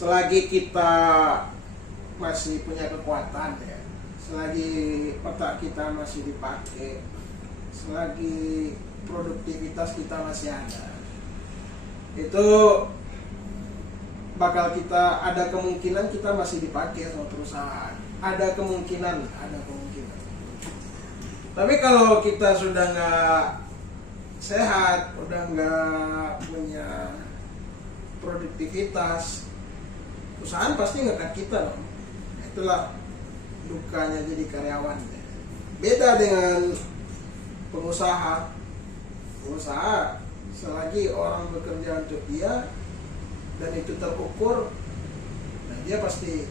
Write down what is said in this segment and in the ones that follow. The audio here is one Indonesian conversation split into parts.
selagi kita masih punya kekuatan ya, selagi otak kita masih dipakai, selagi produktivitas kita masih ada, itu bakal kita ada kemungkinan kita masih dipakai sama perusahaan. Ada kemungkinan. Tapi kalau kita sudah nggak sehat, udah nggak punya produktivitas, perusahaan pasti ngekat kita dong. Itulah dukanya jadi karyawan. Beda dengan pengusaha. Pengusaha selagi orang bekerja untuk dia dan itu terukur, nah dia pasti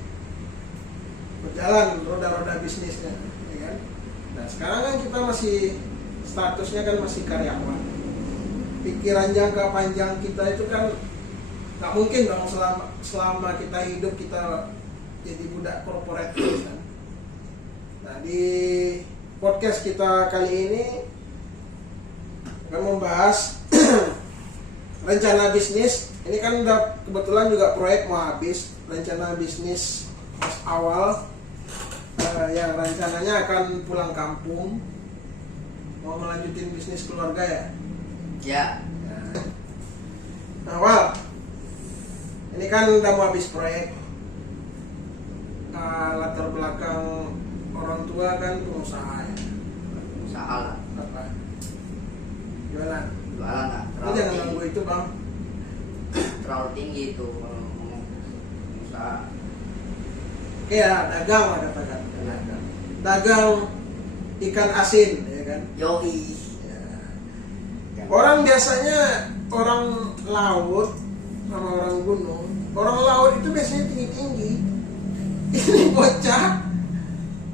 berjalan roda-roda bisnisnya, ya kan? Nah sekarang kan kita masih statusnya kan masih karyawan. Pikiran jangka panjang kita itu kan nggak mungkin dong selama kita hidup kita jadi budak korporat kan. Nah di podcast kita kali ini akan membahas rencana bisnis. Ini kan udah kebetulan juga proyek mau habis. Rencana bisnis pas awal yang rencananya akan pulang kampung, mau melanjutin bisnis keluarga ya. Ya. Nah, Wal, ini kan udah mau habis proyek. Latar belakang orang tua kan pengusaha ya. Usaha lah. Apa? Jualan. Jualan lah. Lu jangan ganggu itu bang. Terlalu tinggi itu kalau ngomong usaha. Iya, dagang lah katakan. Dagang ikan asin, ya kan? Yoi. Ya. Orang biasanya orang laut sama orang gunung. Orang laut itu biasanya tinggi-tinggi. Ini bocah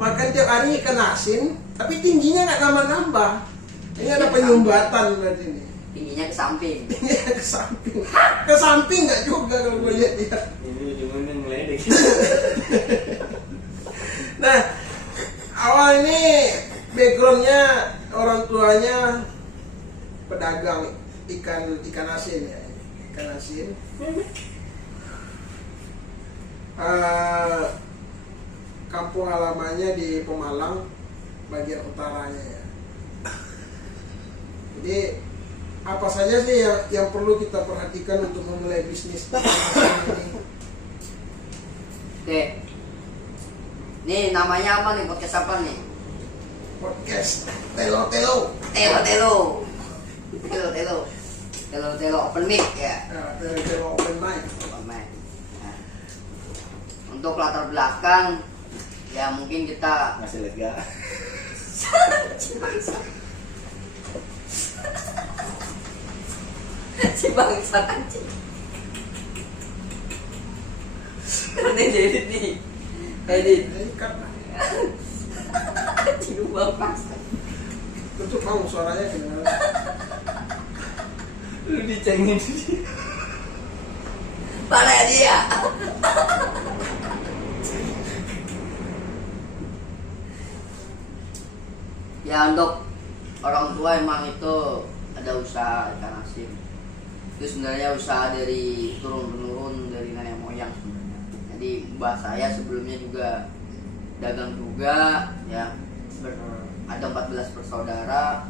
makan tiap hari ikan asin, tapi tingginya nggak nambah-nambah. Ini ada penyumbatan berarti ini. Tingginya ke samping. Tingginya ke samping. Ke samping nggak juga kalau gue lihat dia. Ini ujungnya ngeledek. Nah, awal ini backgroundnya orang tuanya pedagang ikan asin ya, ikan asin. Kampung halamannya di Pemalang, bagian utaranya ya. Jadi apa saja sih yang perlu kita perhatikan untuk memulai bisnis ini? Oke. Nih namanya apa nih, podcast apa nih? Podcast Telo open mic ya. Telo open mic. Open mic. Nah, untuk latar belakang ya mungkin kita Masih lega. si bangsa anjing. Karena edit nih. Edit. Ikan Anjing uang paksa. tutup mau suaranya kedengaran. Lu dicengin sih. Mana dia? Ya untuk orang tua emang itu ada usaha ikan asin. Itu sebenarnya usaha dari turun-menurun dari nenek moyang sebenarnya. Jadi mbah saya sebelumnya juga dagang juga ya. Ada 14 bersaudara.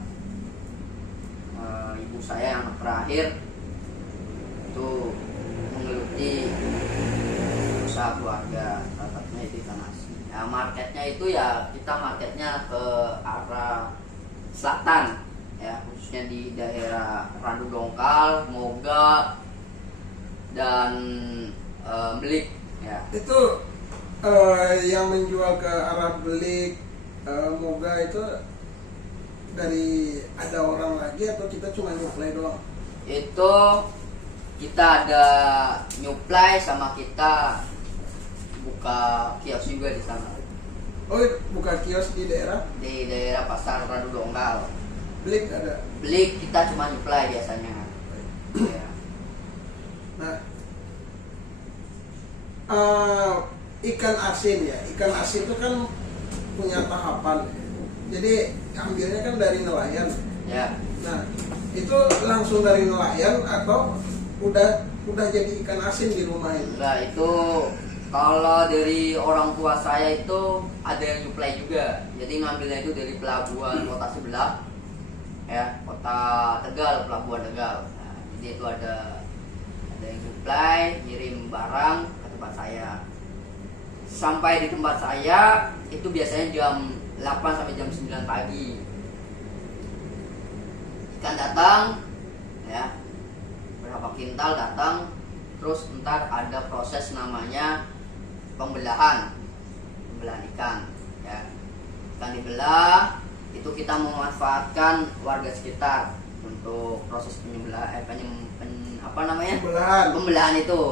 Ibu saya yang anak terakhir itu menggeluti usaha keluarga, salah satunya itu ikan asin. Nah, marketnya itu ya kita marketnya ke arah selatan ya, khususnya di daerah Randu Dongkal, Moga dan Belik ya. Itu yang menjual ke arah Belik, Moga itu dari ada orang lagi atau kita cuma nyuplai doang? Itu kita ada nyuplai sama kita buka kios juga di sana. Oh, buka kios di daerah Pasar Randu Dongkal. Belik ada. Belik kita cuma nyuplai biasanya. Ya. Nah, ikan asin ya. Ikan asin itu kan punya tahapan. Jadi ambilnya kan dari nelayan. Ya. Nah, itu langsung dari nelayan atau udah udah jadi ikan asin di rumah itu? Nah itu kalau dari orang tua saya itu ada yang nyuplai juga. Jadi ngambilnya itu dari pelabuhan kota sebelah, ya kota Tegal, pelabuhan Tegal. Nah, jadi itu ada yang nyuplai, ngirim barang ke tempat saya. Sampai di tempat saya itu biasanya jam 8 sampai jam 9 pagi. Ikan datang, ya berapa kintal datang, terus ntar ada proses namanya pembelahan ikan, ya. Ikan dibelah, itu kita memanfaatkan warga sekitar untuk proses pembelahan itu.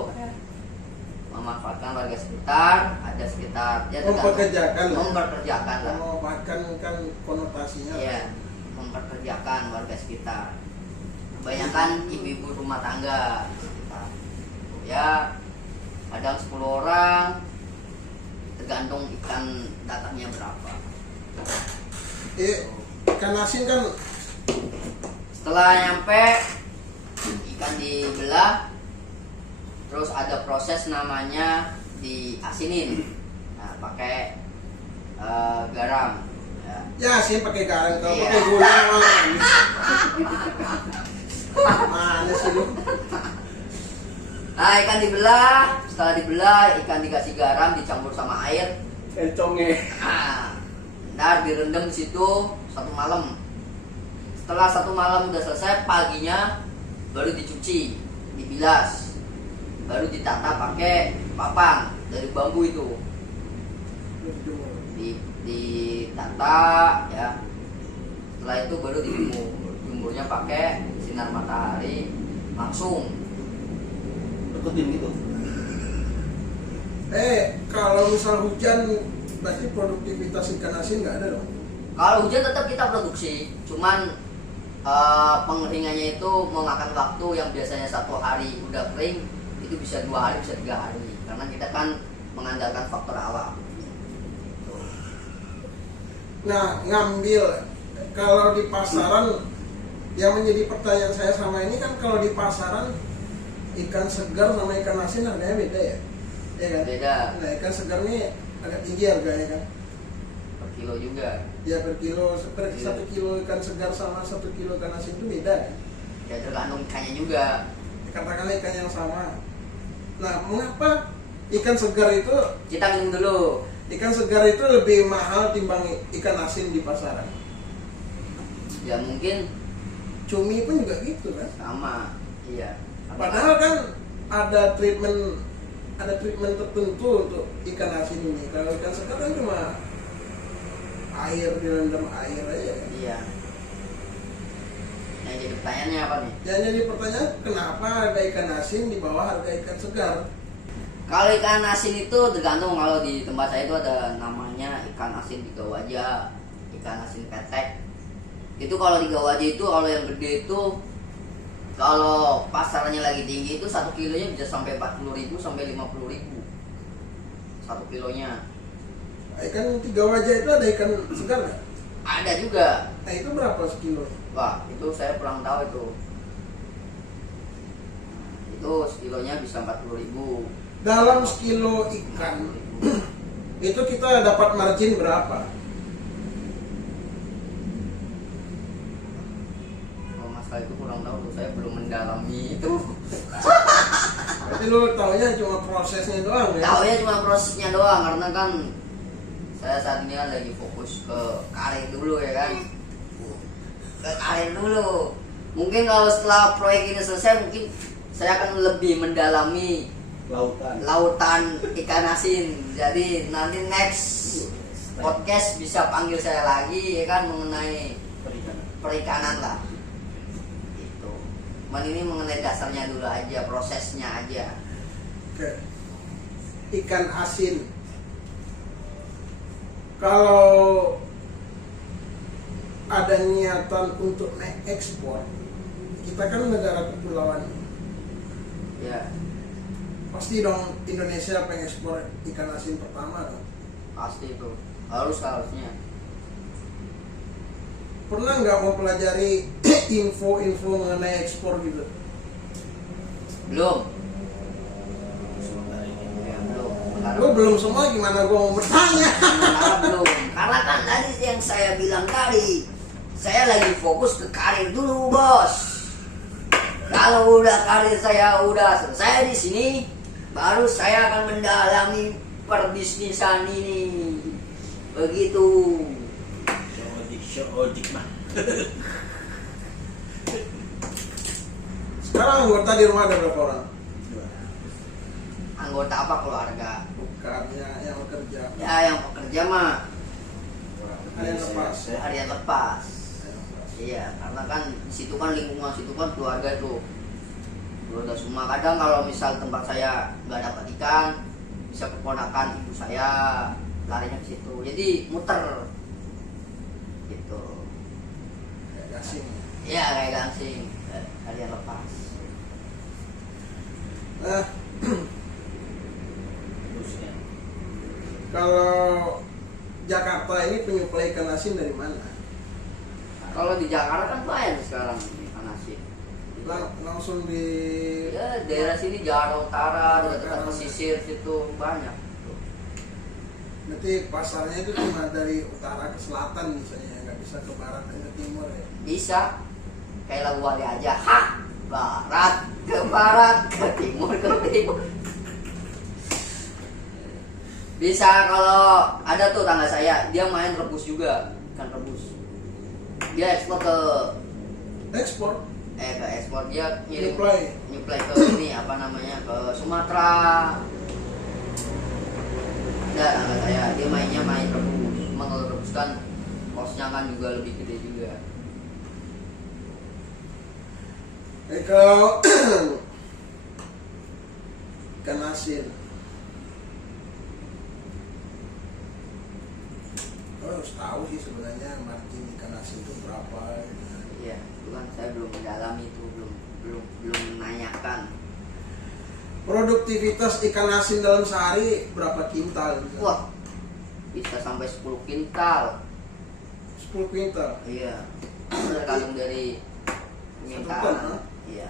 Memanfaatkan warga sekitar, ada sekitar ya, memperkerjakan lah. Memanfaatkan kan konotasinya. Iya, memperkerjakan warga sekitar. Kebanyakan ibu-ibu rumah tangga di sekitar. Ya, kadang 10 orang, tergantung ikan datangnya berapa. Ikan asin kan Setelah nyampe, ikan dibelah, terus ada proses namanya diasinin. Nah, pakai garam. ya asin pakai garam, kalau Iya. pakai gula manis. Mana sih lu? Nah, ikan dibelah, setelah dibelah, ikan dikasih garam, dicampur sama air. Encongnya. Nah, ntar direndam di situ 1 malam. Setelah 1 malam udah selesai, paginya baru dicuci, dibilas, baru ditata pakai papan dari bambu itu. Ditata, ya. Setelah itu baru dijemur. Jemurnya pakai sinar matahari langsung. Deketin gitu. Kalau misal hujan berarti produktivitas ikan asin nggak ada dong? Kalau hujan tetap kita produksi, cuman pengeringannya itu memakan waktu yang biasanya 1 hari udah kering, itu bisa 2 hari, bisa 3 hari, karena kita kan mengandalkan faktor alam. Nah, ngambil kalau di pasaran, yang menjadi pertanyaan saya sama ini kan, kalau di pasaran ikan segar sama ikan asin harganya beda ya? Ya kan? Beda. Nah, ikan segar ini agak tinggi harganya kan? Per kilo juga. Ya per kilo, seperti 1 kilo ikan segar sama 1 kilo ikan asin itu beda kan? Ya tergantung ikannya juga. Katakanlah ikan yang sama. Nah, mengapa ikan segar itu, Kita minum dulu. ikan segar itu lebih mahal timbang ikan asin di pasaran? Ya mungkin Cumi pun juga gitu kan? sama. Iya. Padahal kan ada treatment tertentu untuk ikan asin ini. Kalau ikan segar kan cuma air, direndam air aja kan? Iya. Yang jadi pertanyaannya apa nih? Yang jadi pertanyaan, kenapa ada ikan asin di bawah harga ikan segar? Kalau ikan asin itu tergantung. Kalau di tempat saya itu ada namanya ikan asin tiga wajah, ikan asin petek. Itu kalau tiga wajah itu, kalau yang gede itu, kalau pasarnya lagi tinggi itu 1 kilonya bisa sampai 40.000 sampai 50.000 1 kilonya. Ikan 3 wajah itu ada ikan segar nggak? Ada juga. Nah itu berapa sekilo? Wah, itu saya kurang tahu itu. Itu sekilonya bisa 40.000. Dalam sekilo ikan itu kita dapat margin berapa? Kalau masalah itu kurang tahu tuh, saya belum mendalami itu. Berarti lu taunya cuma prosesnya doang ya? Tahu ya cuma prosesnya doang, karena kan saya saat ini lagi fokus ke karir dulu ya kan. Ke karir dulu. Mungkin kalau setelah proyek ini selesai, mungkin saya akan lebih mendalami lautan ikan asin. Jadi nanti next podcast bisa panggil saya lagi ya kan, mengenai perikanan lah. Itu. Cuman ini mengenai dasarnya dulu aja, prosesnya aja. Oke. Ikan asin. Kalau ada niatan untuk naik ekspor, kita kan negara kepulauan. Ya, Pasti dong Indonesia pengekspor ikan asin pertama dong. pasti itu. Harusnya. Pernah nggak mempelajari info-info mengenai ekspor gitu? Belum. Lu belum semua, gimana gua mau bertanya? Sementara belum. Karena kan tadi yang saya bilang tadi, saya lagi fokus ke karir dulu, bos. Kalau udah karir saya udah selesai di sini, baru saya akan mendalami perbisnisan ini. Begitu. Ojek mah. Sekarang anggota di rumah ada berapa orang? Anggota apa keluarga? Bukan yang bekerja. Ya yang pekerja mah Ada yang lepas. harian lepas. Iya, karena kan di situ kan lingkungan situ kan keluarga itu. Keluarga semua. Kadang kalau misal tempat saya nggak dapat ikan, bisa keponakan ibu saya larinya ke situ. Jadi muter. Gitu. Kayak gasing. Iya, kayak gangsing. Harian lepas. Nah, Terusnya. kalau Jakarta ini penyuplai ikan asin dari mana? Kalau di Jakarta kan banyak sekarang ikan asin. Langsung di Ya, daerah sini Jakarta Utara, dekat pesisir situ banyak. Berarti pasarnya itu cuma dari utara ke selatan misalnya, nggak bisa ke barat dan ke timur ya? Bisa kayak lagu Wali aja, hah, barat ke timur bisa. Kalau ada tuh tangga saya, dia main rebus juga, ikan rebus. Dia ekspor ke Ekspor, dia ngirim nyuplai. ke ini apa namanya, ke Sumatera. Ada tangga saya, dia main rebus. Cuma kalau rebus kan kosnya kan juga lebih gede juga. Kalau ikan asin, harus tahu sih sebenarnya margin ikan asin itu berapa. Iya, itu kan saya belum mendalami itu, belum menanyakan. Produktivitas ikan asin dalam sehari berapa kintal? Misalnya? Wah, bisa sampai 10 kintal. 10 kintal. Iya, tergantung dari Satu ton, permintaan. ha? Iya.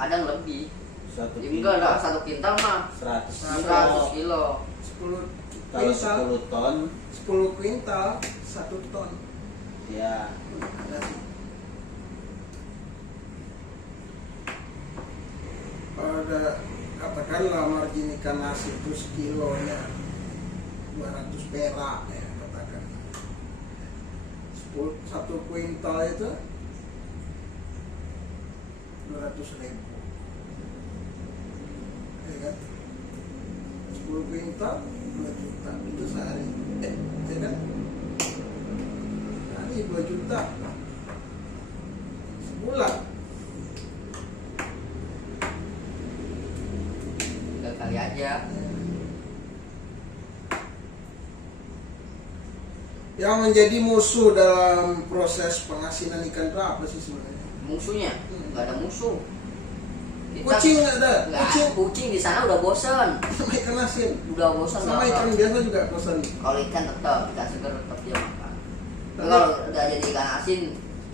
Kadang lebih. Satu Ya, enggak lah, 1 kintal mah 100 100 kilo. 10 Kalau kintal. 10 ton 10 kintal 1 ton. ya Ada sih. Ada, katakanlah margin ikan asin itu sekilonya 200 perak ya, katakan 1 kuintal itu 200.000 ya kan, 10 kuintal 2 juta itu sehari, ya kan, sehari 2 juta sebulan. 3 kali aja. Yang menjadi musuh dalam proses pengasinan ikan itu apa sih sebenarnya? Musuhnya nggak ada musuh. Kucing nggak ada. Kucing di sana udah bosan. Sama ikan asin, Udah bosan. sama ikan biasa juga bosan. Kalau ikan tetap, ikan segar tetap dia makan. Tapi Tapi- kalau udah jadi ikan asin,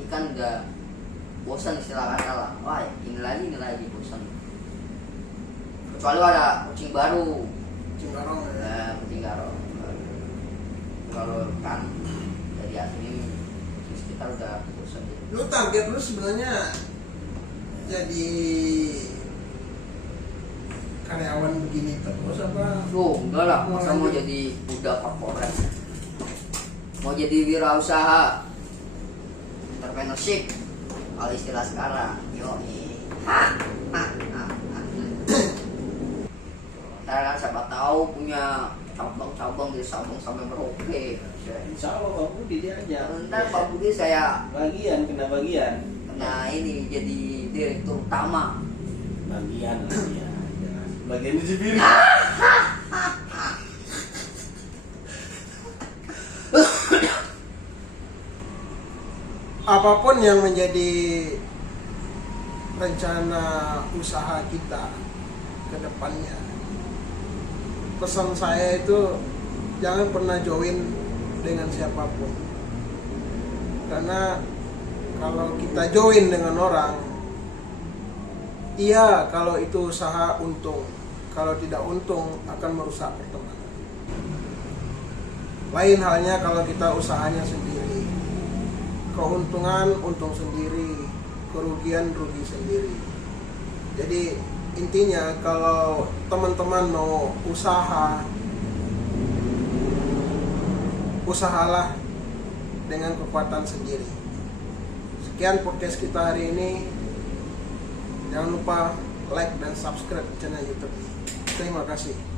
ikan udah bosan istilah kata lah. Wah, ini lagi bosan. Kecuali ada kucing baru, Kucing garong ya. kucing garong. Kalau ikan dari asin ini di sekitar udah bosan. Lu target lu sebenarnya jadi karyawan begini terus apa? Oh, enggak lah, Mau masa mau lanjut? jadi budak korporat. Mau jadi wirausaha, entrepreneurship, kalau istilah sekarang, Ntar kan siapa tahu punya cabang-cabang dari Sabang sampai Merauke. insya Allah Pak Budi dia aja Ntar Pak Budi saya kena bagian ini jadi direktur utama. bagian lah ya bagian di sini Apapun yang menjadi rencana usaha kita ke depannya, pesan saya itu jangan pernah join dengan siapapun, karena kalau kita join dengan orang, iya kalau itu usaha untung, kalau tidak untung akan merusak pertemanan. Lain halnya kalau kita usahanya sendiri, keuntungan untung sendiri, kerugian rugi sendiri. Jadi intinya kalau teman-teman mau usahalah dengan kekuatan sendiri. Sekian podcast kita hari ini. Jangan lupa like dan subscribe channel YouTube. Terima kasih.